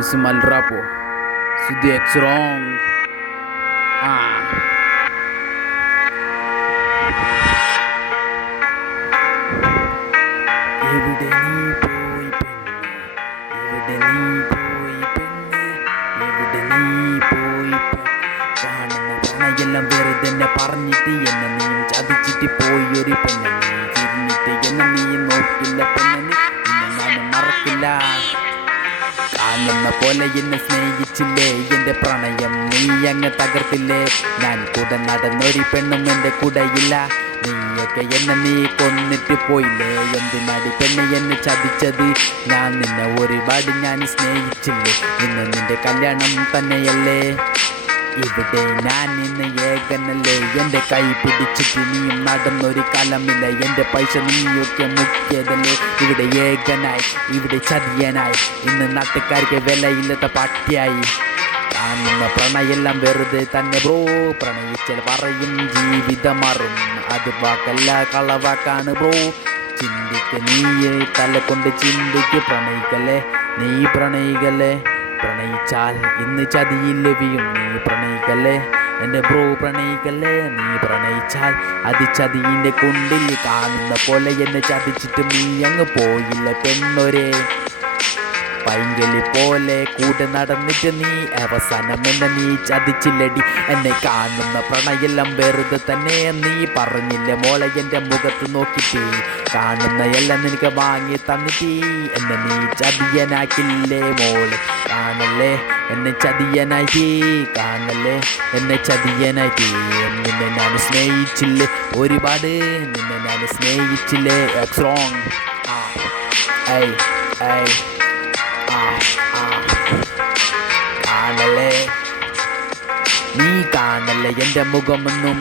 This is mal rapo. Sudi X wrong. Ah. എവിടെ നീ പോയി പെണ്ണെ, എവിടെ നീ പോയി പെണ്ണെ, എവിടെ നീ പോയി കാണുന്ന പ്രണയെല്ലാം വെറുതെ പറഞ്ഞിട്ട് എന്നെ നീ ചതിച്ചിട്ട് പോയി ഒരു പെണ്ണെ, നീ തിരിഞ്ഞിട്ട് എന്നെ നീ നോക്കില്ല പെണ്ണെ, നിന്നെ ഞാൻ മറക്കില്ല. കാണുന്ന പോലെ എന്നെ സ്നേഹിച്ചില്ലേ, എൻ്റെ പ്രണയം നീ അങ്ങ് തകർത്തില്ലേ. ഞാൻ കൂടെ നടന്നൊരു പെണ്ണും എൻ്റെ കൂടെയില്ല. നീയൊക്കെ എന്നെ നീ കൊന്നിട്ട് പോയില്ലേ, എന്തിനാടി പെണ്ണ് എന്നെ ചതിച്ചത്. ഞാൻ നിന്നെ ഒരുപാട് ഞാൻ സ്നേഹിച്ചില്ലേ, ഇന്ന് നിന്റെ കല്യാണം തന്നെയല്ലേ. ഇവിടെ ഞാൻ ഇന്ന് ഏകനല്ലേ, എൻ്റെ കൈ പിടിച്ചിട്ട് നീയും നടന്നൊരു കാലമില്ല. എൻ്റെ പൈസ നീയൊക്കെ മുക്കിയതല്ലേ, ഇവിടെ ഏകനായി, ഇവിടെ ചതിയനായി, ഇന്ന് നാട്ടുകാർക്ക് വിലയില്ലാത്ത പട്ടിയായി. കാണുന്ന പ്രണയെല്ലാം വെറുതെ തന്നെ ബ്രോ, പ്രണയിച്ചാൽ പറയും ജീവിതം മാറും, അത് വാക്കല്ല കളവാക്കാണ് ബ്രോ. ചിന്തിക്ക് നീയെ തല കൊണ്ട് ചിന്തിക്ക്, പ്രണയിക്കല്ലേ നീ പ്രണയിക്കല്ലേ. പ്രണയിച്ചാൽ ഇന്ന് ചതിയിൽ ലഭിയും, നീ പ്രണയിക്കല്ലേ എൻ്റെ ബ്രോ, പ്രണയിക്കല്ലേ നീ പ്രണയിച്ചാൽ അത് ചതിയിൻ്റെ കുണ്ടിൽ. കാണുന്ന പോലെ എന്നെ ചതിച്ചിട്ട് നീ അങ്ങ് പോയില്ല പെണ്ണൊരേ, പൈങ്കിളി പോലെ കൂടെ നടന്നിട്ട് നീ അവസാനം എന്നെ നീ ചതിച്ചില്ലടി. എന്നെ കാണുന്ന പ്രണയെല്ലാം വെറുതെ തന്നെ, നീ പറഞ്ഞില്ലേ മോളെ എൻ്റെ മുഖത്ത് നോക്കിയിട്ട്. കാണുന്ന എല്ലാം നിനക്ക് വാങ്ങി തന്നിട്ട് എന്നെ നീ ചതിയനാക്കില്ലേ മോളെ. കാണല്ലേ എന്നെ ചതിയനാക്കി, കാണല്ലേ എന്നെ ചതിയനാക്കി. നിന്നെ ഞാൻ സ്നേഹിച്ചില്ലേ ഒരുപാട്, നിന്നെ ഞാൻ സ്നേഹിച്ചില്ലേ. Ex wrong. ഐ ഐ കാണല്ലേ നീ, കാണല്ലേ എൻ്റെ മുഖമൊന്നും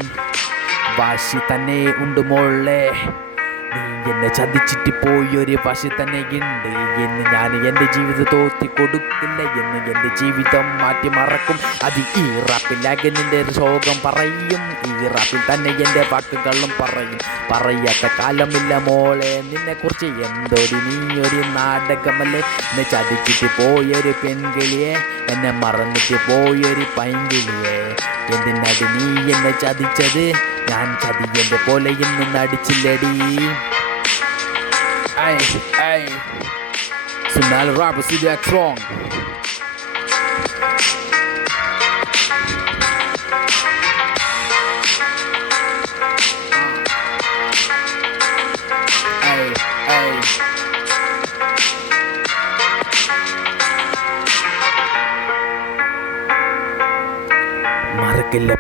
വാശി തന്നെ ഉണ്ട് മോളെ. നീ എന്നെ ചതിച്ചിട്ട് പോയൊരു വാശി തന്നെ ഉണ്ട്, എന്ന് ഞാൻ എൻ്റെ ജീവിതം തോത്തി കൊടുക്കില്ല, എന്ന് എൻ്റെ ജീവിതം മാറ്റി മറക്കും. അത് ഈ റാപ്പിലാകെ നിൻ്റെ ശോകം പറയും, ഈ റാപ്പിൽ തന്നെ എൻ്റെ വാക്കുകളും പറയും. പറയാത്ത കാലമില്ല മോളെ നിന്നെക്കുറിച്ച്, എന്തൊരു നീ ഒരു നാടകമല്ലേ. എന്നെ ചതിച്ചിട്ട് പോയൊരു പെൺകിളിയെ, എന്നെ മറന്നിട്ട് പോയൊരു പൈങ്കിളിയെ, എന്തിനടി നീ എന്നെ ചതിച്ചത്. ഞാൻ ചതിയൻ്റെ പോലെ ഇന്ന് നടിച്ചില്ലടി. So now the rapper see that wrong. മറക്കില്ല